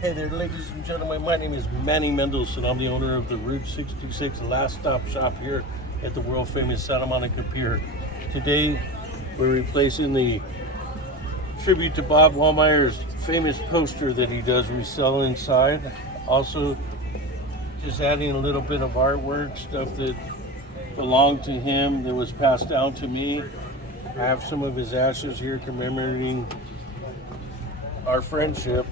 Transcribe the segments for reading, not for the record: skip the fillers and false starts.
Hey there, ladies and gentlemen. My name is Mannie Mendelson. I'm the owner of the Route 66 Last Stop Shop here at the world famous Santa Monica Pier. Today, we're replacing the tribute to Bob Waldmire's famous poster that he does resell inside. Also, just adding a little bit of artwork, stuff that belonged to him that was passed down to me. I have some of his ashes here commemorating our friendship,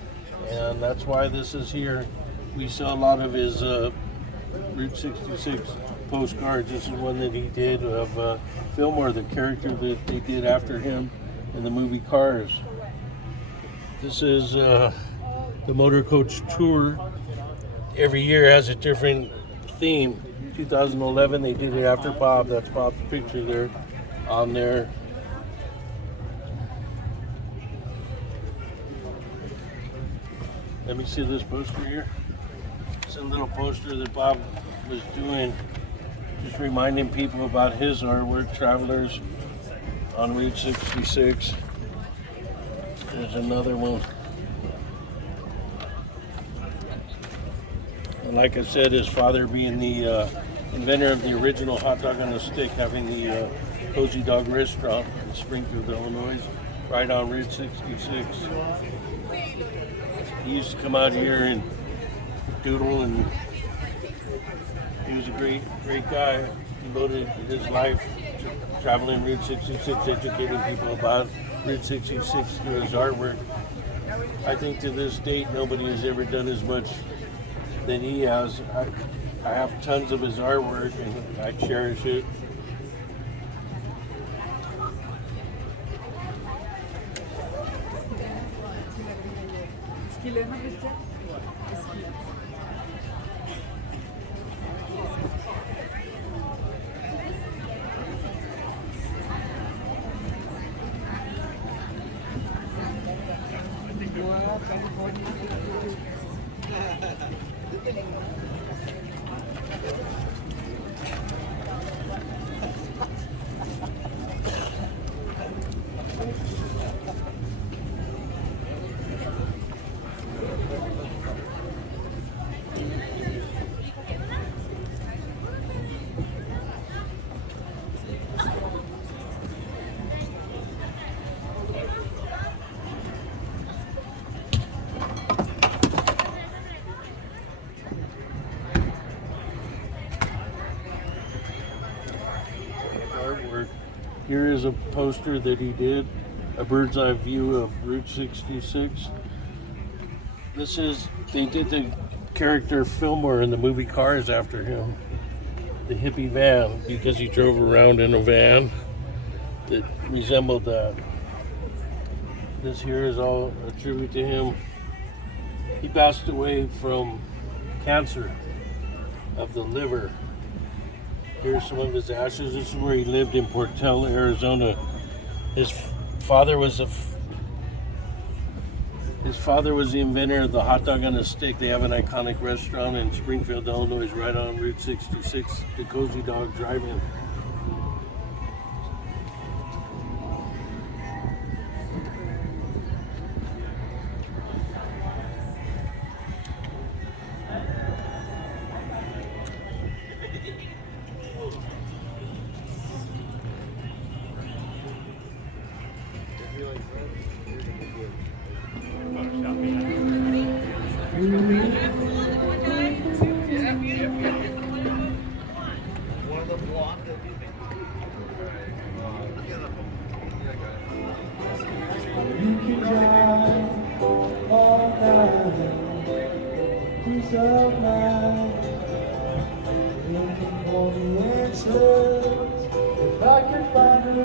and that's why this is here. We sell a lot of his Route 66 postcards. This is one that he did of Fillmore, the character that they did after him in the movie Cars. This is the Motor Coach Tour. Every year has a different theme. 2011 they did it after Bob. That's Bob's picture there on there. Let me see this poster here. It's a little poster that Bob was doing, just reminding people about his artwork, travelers on Route 66. There's another one. And like I said, his father being the inventor of the original hot dog on a stick, having the Cozy Dog restaurant in Springfield, Illinois, right on Route 66. He used to come out here and doodle, and he was a great guy. He devoted his life to traveling Route 66, educating people about Route 66 through his artwork. I think to this date, nobody has ever done as much than he has. I have tons of his artwork, and I cherish it. Artwork. Here is a poster that he did, a bird's eye view of Route 66. They did the character Fillmore in the movie Cars after him, the hippie van, because he drove around in a van that resembled that. This here is all a tribute to him. He passed away from cancer of the liver. Here's some of his ashes. This is where he lived in Portel, Arizona. His father was the inventor of the hot dog on a stick. They have an iconic restaurant in Springfield, Illinois, right on Route 66, the Cozy Dog Drive-In. You can drive all night, peace of mind, looking for the answers. If I could find a